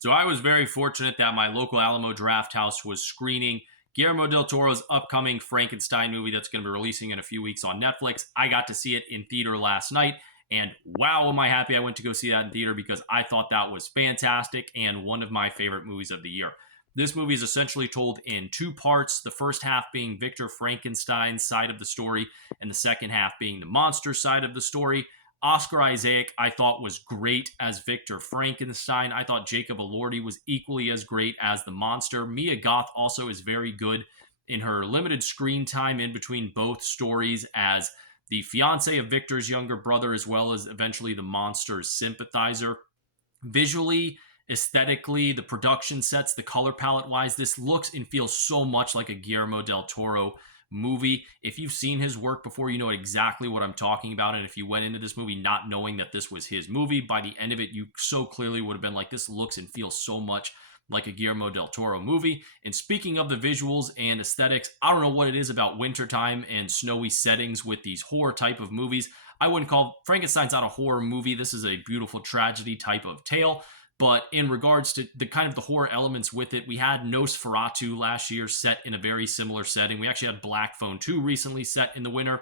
So I was very fortunate that my local Alamo Draft House was screening Guillermo del Toro's upcoming Frankenstein movie that's going to be releasing in a few weeks on Netflix. I got to see it in theater last night. And wow, am I happy I went to go see that in theater because I thought that was fantastic and one of my favorite movies of the year. This movie is essentially told in two parts, the first half being Victor Frankenstein's side of the story, and the second half being the monster side of the story. Oscar Isaac, I thought, was great as Victor Frankenstein. I thought Jacob Elordi was equally as great as the monster. Mia Goth also is very good in her limited screen time in between both stories as the fiance of Victor's younger brother, as well as eventually the monster's sympathizer. Visually, aesthetically, the production sets, the color palette wise, this looks and feels so much like a Guillermo del Toro movie. If you've seen his work before, you know exactly what I'm talking about. And if you went into this movie not knowing that this was his movie, by the end of it, you so clearly would have been like, this looks and feels so much like a Guillermo del Toro movie. And speaking of the visuals and aesthetics, I don't know what it is about wintertime and snowy settings with these horror type of movies. I wouldn't call Frankenstein's not a horror movie. This is a beautiful tragedy type of tale. But in regards to the kind of the horror elements with it, we had Nosferatu last year set in a very similar setting. We actually had Black Phone 2 recently set in the winter.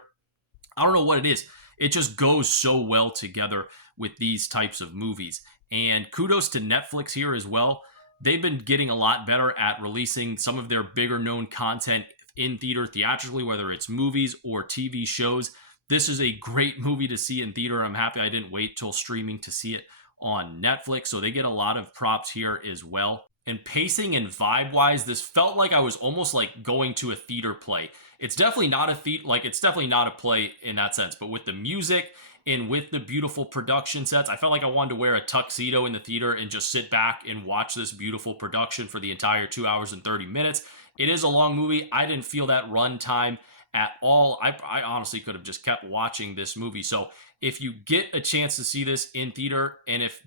I don't know what it is. It just goes so well together with these types of movies. And kudos to Netflix here as well. They've been getting a lot better at releasing some of their bigger known content in theater theatrically, whether it's movies or TV shows. This is a great movie to see in theater. I'm happy I didn't wait till streaming to see it on Netflix. So they get a lot of props here as well. And pacing and vibe wise, this felt like I was almost like going to a theater play. It's definitely not a it's definitely not a play in that sense, but with the music and with the beautiful production sets, I felt like I wanted to wear a tuxedo in the theater and just sit back and watch this beautiful production for the entire 2 hours and 30 minutes. It is a long movie. I didn't feel that run time at all. I honestly could have just kept watching this movie. So if you get a chance to see this in theater, and if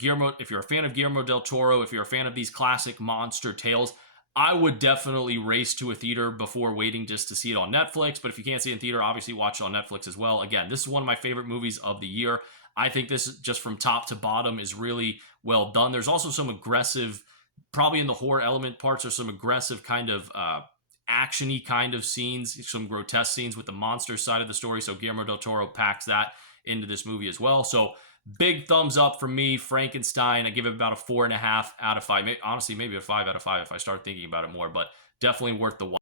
you're a fan of Guillermo del Toro, if you're a fan of these classic monster tales, I would definitely race to a theater before waiting just to see it on Netflix. But if you can't see it in theater, obviously watch it on Netflix as well. Again, this is one of my favorite movies of the year. I think this, just from top to bottom, is really well done. There's also some aggressive, probably in the horror element parts, there's some aggressive kind of action-y kind of scenes, some grotesque scenes with the monster side of the story. So Guillermo del Toro packs that into this movie as well. So big thumbs up from me. Frankenstein, I give it about a 4.5 out of 5. Honestly, maybe a 5 out of 5 if I start thinking about it more, but definitely worth the watch.